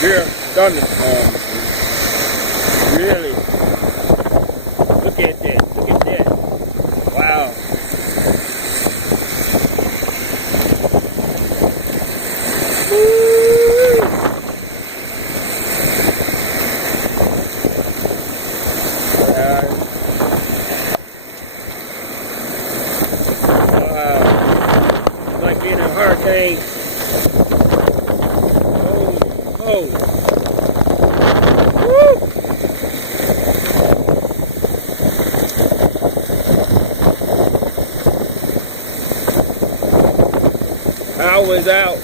severe thunderstorm. Really, look at that, look at that. Wow. Woo! Wow. It's like being in a hurricane. Oh. Woo! Power is out.